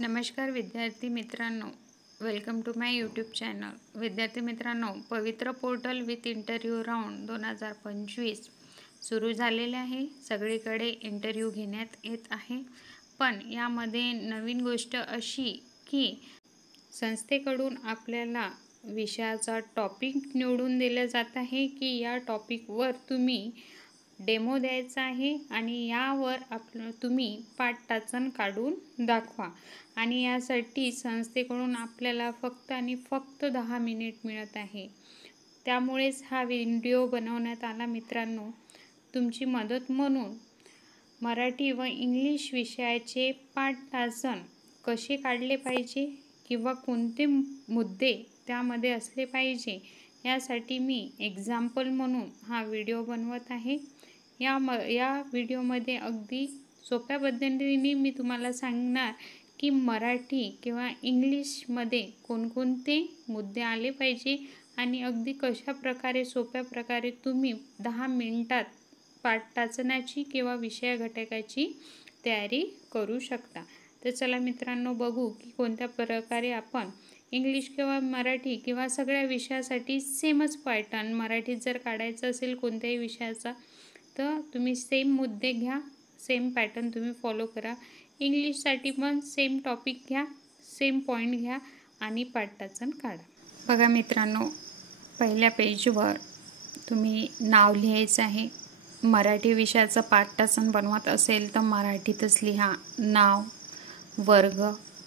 नमस्कार विद्यार्थी मित्रांनो, welcome to my YouTube channel. विद्यार्थी मित्रांनो, पवित्र पोर्टल विथ इंटरव्ह्यू राऊंड 2025 सुरू झालेले आहे। सगळीकडे इंटरव्ह्यू घेण्यात येत आहे, पण यामध्ये नवीन गोष्ट अशी की संस्थेकडून आपल्याला विषयाचा टॉपिक निवडून दिला जात आहे की या टॉपिकवर तुम्ही डेमो द्यायचा आहे आणि यावर तुम्ही पाठटाचन काढून दाखवा आणि यासाठी संस्थेकडून आपल्याला फक्त आणि फक्त 10 मिनिट मिळत आहे। त्यामुळेच हा व्हिडिओ बनवण्यात आला मित्रांनो। तुमची मदत म्हणून मराठी व इंग्लिश विषयाचे पाठटाचन कसे काढले पाहिजे किंवा कोणते मुद्दे त्यामध्ये असले पाहिजे यासाठी मी एक्झाम्पल म्हणून हा व्हिडिओ बनवत आहे। या व्हिडिओमध्ये अगदी सोप्या पद्धतीने मी तुम्हाला सांगणार की मराठी किंवा इंग्लिशमध्ये कोणकोणते मुद्दे आले पाहिजे आणि अगदी कशा प्रकारे सोप्या प्रकारे तुम्ही 10 मिनिटात पाठटाचनाची किंवा विषय घटकाची तयारी करू शकता। तर चला मित्रांनो, बघू की कोणत्या प्रकारे आपण इंग्लिश किंवा मराठी किंवा सगळ्या विषयासाठी सेमच पॅटर्न मराठीत जर काढायचं असेल कोणत्याही विषयाचा तर तुम्ही सेम मुद्दे घ्या, सेम पॅटर्न तुम्ही फॉलो करा। इंग्लिशसाठी पण सेम टॉपिक घ्या, सेम पॉईंट घ्या आणि पाठटाचन काढा। बघा मित्रांनो, पहिल्या पेजवर तुम्ही नाव लिहायचं आहे। मराठी विषयाचं पाठटाचन बनवत असेल तर मराठीतच लिहा। नाव, वर्ग,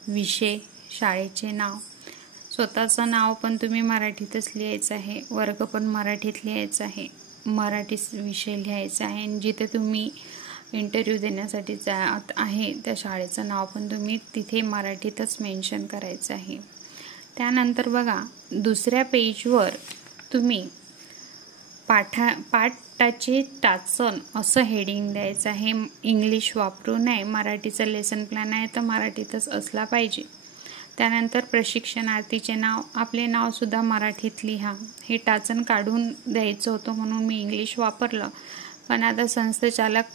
विषय, शाळेचे नाव, स्वतःचं नाव पण तुम्ही मराठीतच लिहायचं आहे, वर्ग पण मराठीत लिहायचा आहे, मराठी विषय लिहायचा आहे आणि जिथे तुम्ही इंटरव्ह्यू देण्यासाठी जात आहे त्या शाळेचं नाव पण तुम्ही तिथे मराठीतच मेन्शन करायचं आहे। त्यानंतर बघा, दुसऱ्या पेजवर तुम्ही पाठटाचे टाचन असं हेडिंग द्यायचं आहे। इंग्लिश वापरू नये, मराठीचं लेसन प्लॅन आहे तर मराठीतच असला पाहिजे। त्यानंतर प्रशिक्षणार्थीचे नाव, आपले नावसुद्धा मराठीत लिहा। हे टाचन काढून द्यायचं होतं म्हणून मी इंग्लिश वापरलं, पण आता संस्थाचालक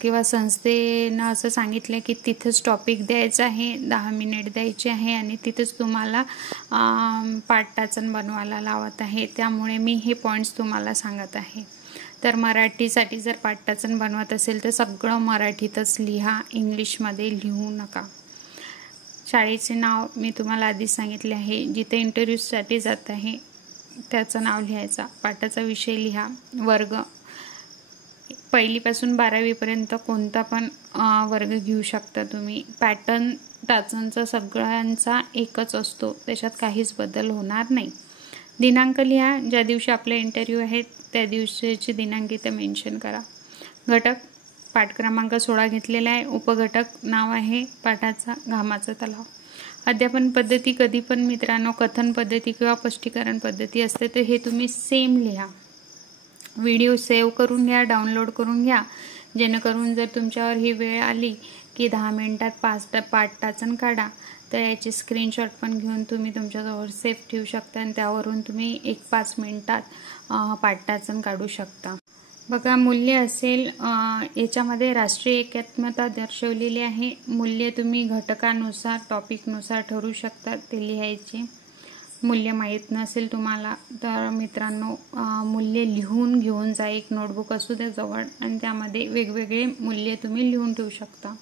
किंवा संस्थेनं असं सांगितलं की तिथंच टॉपिक द्यायचं आहे, 10 मिनिट द्यायचे आहे आणि तिथंच तुम्हाला पाठटाचन बनवायला लावत आहे। त्यामुळे मी हे पॉईंट्स तुम्हाला सांगत आहे। तर मराठीसाठी जर पाठटाचन बनवत असेल तर सगळं मराठीतच लिहा, इंग्लिशमध्ये लिहू नका। शाळेचे नाव मी तुम्हाला आधीच सांगितले आहे, जिथे इंटरव्ह्यूसाठी जात आहे त्याचं नाव लिहायचं। पाठाचा विषय लिहा। वर्ग, पहिलीपासून 12वी पर्यंत कोणता पण वर्ग घेऊ शकता तुम्ही। पॅटर्न टाचनचा सगळ्यांचा एकच असतो, त्याच्यात काहीच बदल होणार नाही। दिनांक लिहा, ज्या दिवशी आपला इंटरव्ह्यू आहे त्या दिवशीची दिनांक इथे मेन्शन करा। घटक, पाठ क्रमांक 16 घेतलेला आहे। उपघटक नाव आहे पाठाचा घामाचा तलाव। अध्यापन पद्धती कधी पण मित्रांनो कथन पद्धती किंवा स्पष्टीकरण पद्धती असते, तर हे तुम्ही सेम लिहा। व्हिडिओ सेव्ह करून घ्या, डाउनलोड करून घ्या, जेणेकरून जर तुमच्यावर ही वेळ आली की 10 मिनिटात पाठटाचन काढा तर याची स्क्रीनशॉट पण घेऊन तुम्ही तुमच्याजवळ सेव्ह ठेवू शकता आणि त्यावरून तुम्ही 1-5 मिनिटात पाठटाचन काढू शकता। बघा, मूल्य असेल, याच्यामध्ये राष्ट्रीय एकात्मता दर्शवलेली आहे। मूल्य तुम्ही घटकानुसार टॉपिकनुसार ठरवू शकता ते लिहायचे। मूल्य माहीत नसेल तुम्हाला तर मित्रांनो मूल्य लिहून घेऊन जा, एक नोटबुक असू द्या जवळ आणि त्यामध्ये वेगवेगळे मूल्य तुम्ही लिहून ठेवू शकता।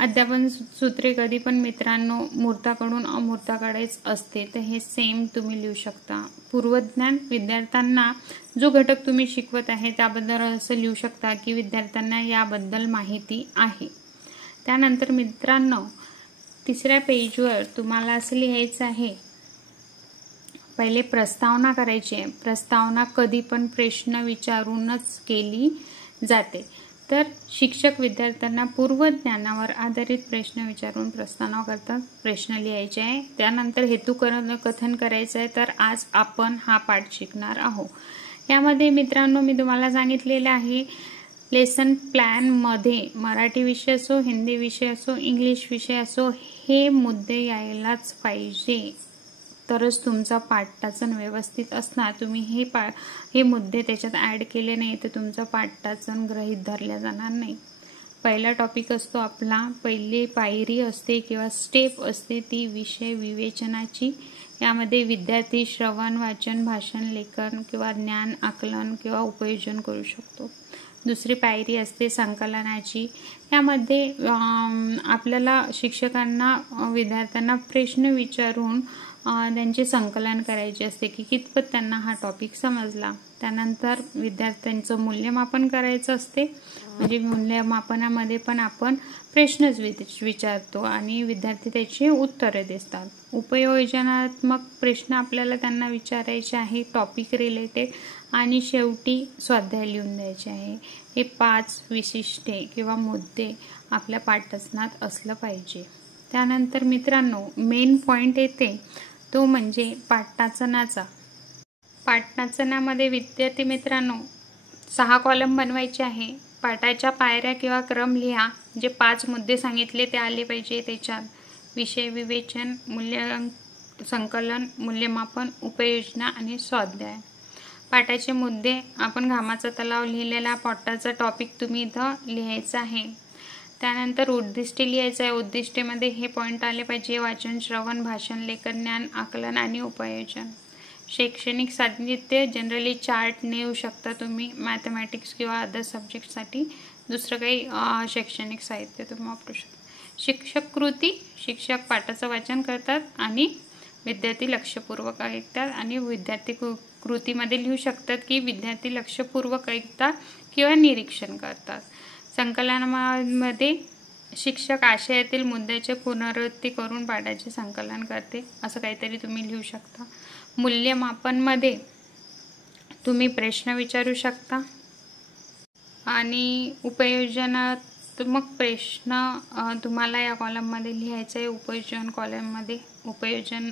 अध्यापन सूत्रे कधी पण मित्रांनो मूर्ताकडून अमूर्ताकडेच असते, तर हे सेम तुम्ही लिहू शकता। पूर्वज्ञान, विद्यार्थ्यांना जो घटक तुम्ही शिकवत आहे त्याबद्दल असं लिहू शकता की विद्यार्थ्यांना याबद्दल माहिती आहे। त्यानंतर मित्रांनो तिसऱ्या पेजवर तुम्हाला असं लिहायचं आहे, पहिले प्रस्तावना करायची आहे। प्रस्तावना कधी पण प्रश्न विचारूनच केली जाते, तर शिक्षक विद्यार्थ्यांना पूर्वज्ञानावर आधारित प्रश्न विचारून प्रस्तावना करतात। प्रश्न लिहायचे आहे। त्यानंतर हेतुकथन करायचं आहे, तर आज आपण हा पाठ शिकणार आहोत। यामध्ये मित्रांनो मी तुम्हाला सांगितलेलं आहे लेसन प्लॅन मध्ये मराठी विषय असो, हिंदी विषय असो, इंग्लिश विषय असो, हे मुद्दे यायलाच पाहिजे, तरच तुमचा पाठटाचन व्यवस्थित असणार। तुम्ही हे मुद्दे त्याच्यात ऍड केले नाही तर तुमचा पाठटाचन गृहीत धरला जाणार नाही। पहिला टॉपिक असतो आपला, पहिली पायरी असते किंवा स्टेप असते ती विषय विवेचनाची. यामध्ये विद्यार्थी श्रवण, वाचन, भाषण, लेखन किंवा ज्ञान आकलन किंवा उपयोजन करू शकतो. दुसरी पायरी असते संकलनाची. यामध्ये आपल्याला शिक्षकांना विद्यार्थ्यांना प्रश्न विचारून त्यांचे संकलन करायचे असते की कितपत त्यांना हा टॉपिक समजला. त्यानंतर विद्यार्थ्यांचं मूल्यमापन करायचं असते. म्हणजे मूल्यमापनामध्ये पण आपण प्रश्नच विचारतो आणि विद्यार्थी त्याची उत्तरे देतात. उपयोजनात्मक प्रश्न आपल्याला त्यांना विचारायचे आहे, टॉपिक रिलेटेड. आणि शेवटी स्वाध्याय लिहून द्यायचे आहे. हे 5 विशिष्टे किंवा मुद्दे आपल्या पाठरचनात असलं पाहिजे. त्यानंतर मित्रांनो मेन पॉइंट येते तो म्हणजे पाठवाचनाचा. पाठवाचनामध्ये विद्यार्थी मित्रांनो 6 कॉलम बनवायचे आहे. पाठाच्या पायऱ्या किंवा क्रम लिहा. जे 5 मुद्दे सांगितले ते आले पाहिजे त्याच्यात. विषय विवेचन, संकलन, मूल्यमापन, उपयोजना आणि स्वाध्याय. पाठाचे मुद्दे आपण घामाचा तलाव लिहिलेला पाठाचा टॉपिक तुम्ही इथं लिहायचा आहे. त्यानंतर उद्दिष्टे लिहायचं आहे. उद्दिष्टेमध्ये हे पॉईंट आले पाहिजे. वाचन, श्रवण, भाषण, लेखन, ज्ञान आकलन आणि उपयोजन. शैक्षणिक साहित्य जनरली चार्ट नेऊ शकता तुम्ही मॅथमॅटिक्स किंवा अदर सब्जेक्टसाठी. दुसरं काही शैक्षणिक साहित्य तुम्ही वापरू शकता. शिक्षक कृती, शिक्षक पाठाचं वाचन करतात आणि विद्यार्थी लक्षपूर्वक ऐकतात. आणि विद्यार्थी कृतीमध्ये लिहू शकतात की विद्यार्थी लक्षपूर्वक ऐकतात किंवा निरीक्षण करतात. संकलनामध्ये शिक्षक आशयातील मुद्द्याचे पुनरावृत्ती करून पाठाचे संकलन करते, असं काहीतरी तुम्ही लिहू शकता. मूल्यमापनमध्ये तुम्ही प्रश्न विचारू शकता आणि उपयोजनात्मक प्रश्न तुम्हाला या कॉलममध्ये लिहायचं आहे. उपयोजन कॉलममध्ये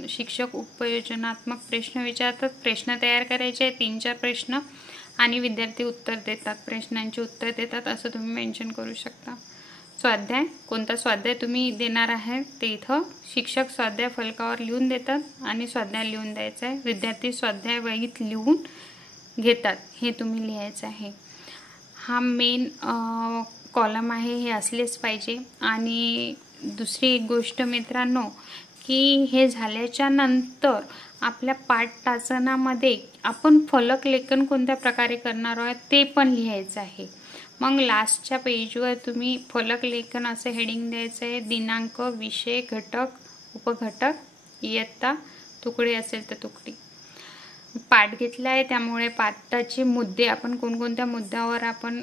शिक्षक उपयोजनात्मक प्रश्न विचारतात. प्रश्न तयार करायचे आहे 3-4 प्रश्न आणि विद्यार्थी उत्तर देतात, प्रश्नांची उत्तर देतात असं तुम्ही मेन्शन करू शकता. स्वाध्याय, कोणता स्वाध्याय तुम्ही देणार आहे ते इथं शिक्षक स्वाध्याय फलकावर लिहून देतात आणि स्वाध्याय लिहून द्यायचा आहे. विद्यार्थी स्वाध्याय वहीत लिहून घेतात हे तुम्ही लिहायचं आहे. हा मेन कॉलम आहे, हे असलेच पाहिजे. आणि दुसरी एक गोष्ट मित्रांनो की हे झाल्याच्या नंतर आपल्या पाठवाचनामध्ये आपण फलक लेखन कोणत्या प्रकारे करणार आहोत ते पण लिहायचं आहे. मग लास्टच्या पेजवर तुम्ही फलक लेखन असं हेडिंग द्यायचं आहे. दिनांक, विषय, घटक, उपघटक, इयत्ता, तुकडी असेल तर तुकडी. पाठ घेतला आहे त्यामुळे पाठाचे मुद्दे आपण कोणकोणत्या मुद्द्यावर आपण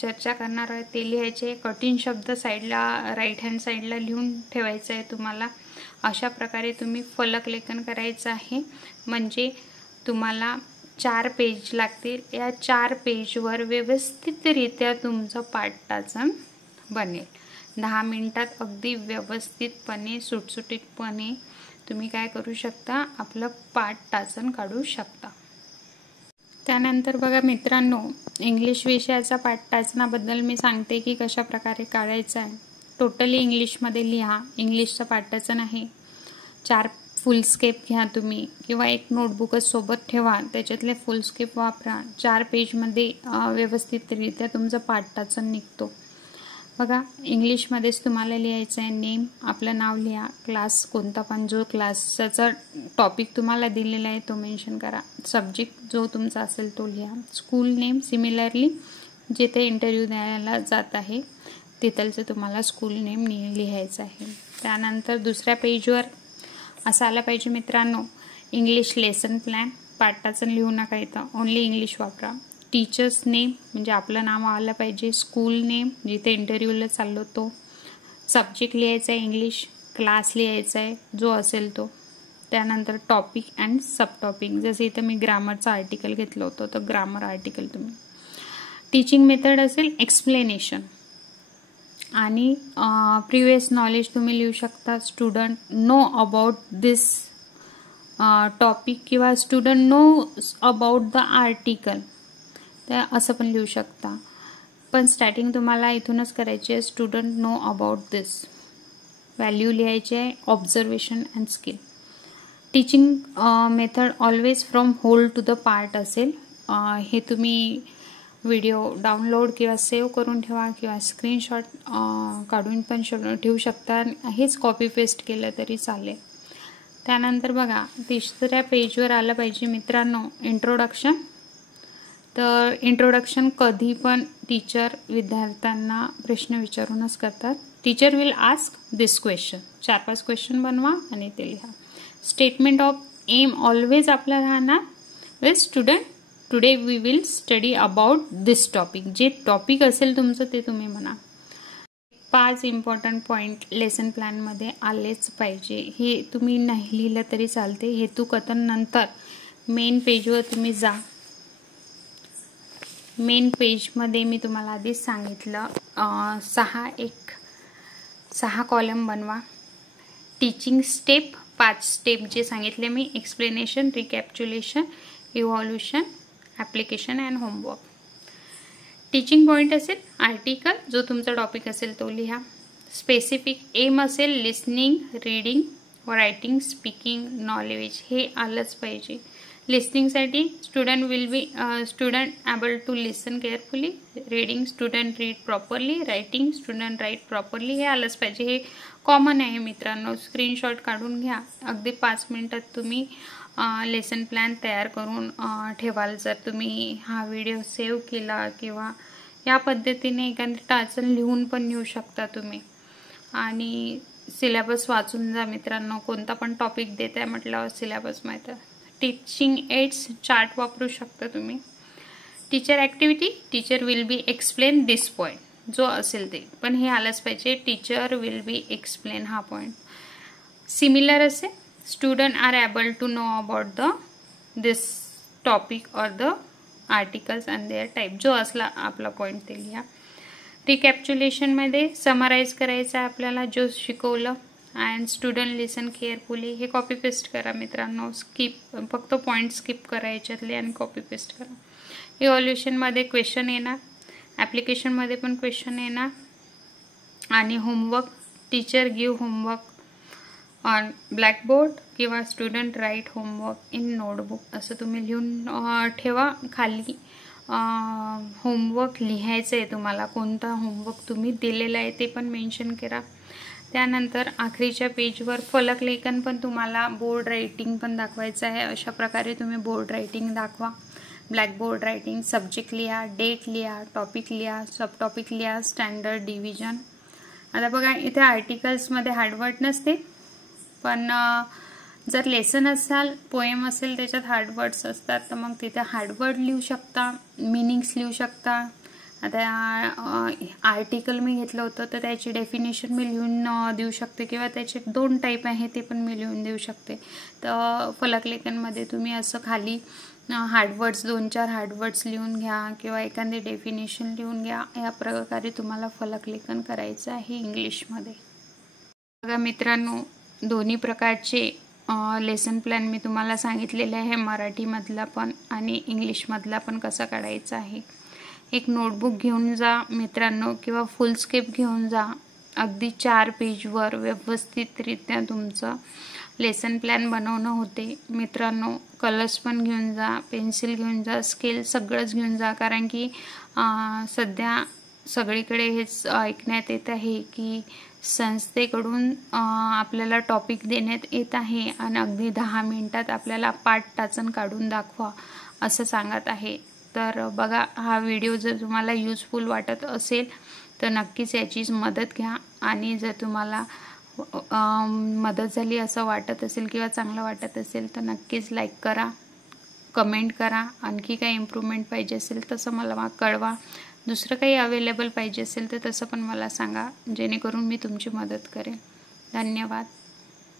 चर्चा करणार आहोत ते लिहायचे. कठीण शब्द साईडला राईट हँड साईडला लिहून ठेवायचं आहे तुम्हाला. अशा प्रकारे तुम्ही फलक लेखन करायचं आहे. म्हणजे तुम्हाला 4 पेज लागतील. या 4 पेजवर व्यवस्थितरित्या तुमचं पाठवाचन बनेल. 10 मिनिटात अगदी व्यवस्थितपणे सुटसुटीतपणे तुम्ही काय करू शकता, आपलं पाठवाचन काढू शकता. त्यानंतर बघा मित्रांनो इंग्लिश विषयाचा पाठवाचनाबद्दल मी सांगते की कशा प्रकारे काढायचं आहे. टोटली इंग्लिशमध्ये लिहा. इंग्लिशचं पाठवाचन आहे. 4 फुलस्केप घ्या तुम्ही किंवा एक नोटबुकच सोबत ठेवा, त्याच्यातले फुलस्केप वापरा. 4 पेजमध्ये व्यवस्थितरित्या तुमचं पाठवाचन निघतो. बघा इंग्लिशमध्येच तुम्हाला लिहायचं आहे. नेम, आपलं नाव लिहा. क्लास कोणता पण जो क्लासचा टॉपिक तुम्हाला दिलेला आहे तो मेन्शन करा. सब्जेक्ट जो तुमचा असेल तो लिहा. स्कूल नेम, सिमिलरली जिथे इंटरव्ह्यू द्यायला जात आहे तिथलचं तुम्हाला स्कूल नेम लिहायचं आहे. त्यानंतर दुसऱ्या पेजवर असं आलं पाहिजे मित्रांनो इंग्लिश लेसन प्लॅन. पाठवाचन लिहू नका इथं, ओन्ली इंग्लिश वापरा. टीचर्स नेम म्हणजे आपलं नाव आलं पाहिजे. स्कूल नेम जिथे इंटरव्ह्यूला चाललो तो. सब्जेक्ट लिहायचा आहे इंग्लिश. क्लास लिहायचा आहे जो असेल तो. त्यानंतर टॉपिक अँड सब टॉपिक. जसं इथं मी ग्रामरचं आर्टिकल घेतलं होतं तर ग्रामर आर्टिकल तुम्ही. टीचिंग मेथड असेल एक्सप्लेनेशन. आणि प्रिव्हियस नॉलेज तुम्ही लिहू शकता. Student know about this topic किंवा student know about the article, तर असं पण लिहू शकता. पण स्टार्टिंग तुम्हाला इथूनच करायची आहे. Student know about this. Value लिहायची आहे. Observation and skill. Teaching method always from whole to the part असेल. हे तुम्ही व्हिडिओ डाउनलोड किंवा सेव्ह करून ठेवा किंवा स्क्रीनशॉट काढून पण ठेवू शकता. हेच कॉपी पेस्ट केलं तरी चालेल. त्यानंतर बघा तिसऱ्या पेजवर आलं पाहिजे मित्रांनो इंट्रोडक्शन. तर इंट्रोडक्शन कधी पण टीचर विद्यार्थ्यांना प्रश्न विचारूनच करतात. Teacher will ask this question. 4-5 question बनवा आणि ते लिहा. स्टेटमेंट ऑफ एम ऑलवेज आपला राहणार. Well student today we will study about this topic. जे टॉपिक असेल तुमचं ते तुम्ही म्हणा. 5 इम्पॉर्टंट पॉईंट लेसन प्लॅनमध्ये आलेच पाहिजे. हे तुम्ही नाही लिहिलं तरी चालते. हेतुकथन नंतर मेन पेजवर तुम्ही जा. मेन पेजमध्ये मी तुम्हाला आधीच सांगितलं 6 कॉलम बनवा. टीचिंग स्टेप 5 स्टेप जे सांगितले मी. Explanation, recapitulation, evolution, application and homework. Teaching point असेल आर्टिकल जो तुमचा टॉपिक असेल तो लिहा. स्पेसिफिक एम असेल listening, reading, writing, speaking, knowledge. हे आलंच पाहिजे. लिसनिंगसाठी student will be student able to listen carefully. Reading student read properly. Writing student write properly. हे आलंच पाहिजे. हे कॉमन आहे मित्रांनो. स्क्रीनशॉट काढून घ्या. अगदी 5 मिनिटात तुम्ही लेसन प्लॅन तयार करून ठेवाल. जर तुम्ही हा व्हिडिओ सेव्ह केला किंवा या पद्धतीने एखादी टाचन लिहून पण नेऊ शकता तुम्ही. आणि सिलेबस वाचून जा मित्रांनो. कोणता पण टॉपिक देत आहे म्हटल्यावर सिलेबस माहीत आहे. टीचिंग एड्स चार्ट वापरू शकता तुम्ही. Teacher activity teacher will be explain this point. जो असेल ते पण हे आलंच पाहिजे. टीचर विल बी एक्सप्लेन हा पॉईंट. सिमिलर असे student are able to know about this topic or the articles and their type. जो असला आपला पॉईंट ते लिहा. रिकॅप्च्युलेशनमध्ये समराईज करायचं आहे आपल्याला जो शिकवलं. And student listen carefully. हे कॉपी पेस्ट करा मित्रांनो. फक्त पॉईंट स्किप करा याच्यातले आणि कॉपी पेस्ट करा. इव्हॉल्युशनमध्ये क्वेश्चन येणार. ॲप्लिकेशनमध्ये पण क्वेश्चन येणार. आणि homework teacher give homework on blackboard किंवा student write homework in notebook. असं तुम्ही लिहून ठेवा. खाली होमवर्क लिहायचं आहे तुम्हाला. कोणता होमवर्क तुम्ही दिलेला आहे ते पण मेन्शन करा. त्यानंतर आखरीच्या पेजवर फलक लेखन पण तुम्हाला बोर्ड रायटिंग पण दाखवायचं आहे. अशा प्रकारे तुम्ही बोर्ड रायटिंग दाखवा. ब्लॅकबोर्ड रायटिंग सब्जेक्ट लिहा, डेट लिहा, टॉपिक लिहा, सब टॉपिक लिहा, स्टँडर्ड डिव्हिजन. आता बघा इथे आर्टिकल्समध्ये हार्डवर्ड नसते. पण जर लेसन असाल पोएम असेल त्याच्यात हार्डवर्ड्स असतात. तर मग तिथे हार्डवर्ड लिहू शकता. मिनिंग्स लिहू शकता. आता आर्टिकल मी घेतलं होतं तर त्याची डेफिनेशन मी लिहून देऊ शकते किंवा त्याचे 2 टाईप आहे ते पण मी लिहून देऊ शकते. तर फलकलेखनमध्ये तुम्ही असं खाली हार्डवर्ड्स 2-4 हार्डवर्ड्स लिहून घ्या किंवा एखादी डेफिनेशन लिहून घ्या. या प्रकारे तुम्हाला फलकलेखन करायचं आहे इंग्लिशमध्ये. बघा मित्रांनो दोन्ही प्रकारचे लेसन प्लॅन मी तुम्हाला सांगितलेले आहे. मराठीमधला पण आणि इंग्लिशमधला पण कसा काढायचा आहे. एक नोटबुक घेऊन जा मित्रांनो किंवा फुलस्केप घेऊन जा. अगदी 4 पेजवर व्यवस्थितरित्या तुमचं लेसन प्लॅन बनवणं होते मित्रांनो. कलर्स पण घेऊन जा, पेन्सिल घेऊन जा, स्केल सगळंच घेऊन जा. कारण की सध्या सगळीकडे हेच ऐकण्यात येत आहे की संस्थेकडून आपल्याला टॉपिक देण्यात येत आहे आणि अगदी 10 मिनिटात आपल्याला पाठ टाचन काढून दाखवा असं सांगत आहे. तर बघा हा व्हिडिओ जर तुम्हाला युजफुल वाटत असेल तर नक्कीच याचीच मदत घ्या. आणि जर तुम्हाला मदत झाली असं वाटत असेल किंवा चांगलं वाटत असेल तर नक्कीच लाईक करा, कमेंट करा. आणखी काही इम्प्रूव्हमेंट पाहिजे असेल तसं मला कळवा. दुसरं काही अवेलेबल पाहिजे असेल तर तसं पण मला सांगा जेणेकरून मी तुमची मदत करेन. धन्यवाद.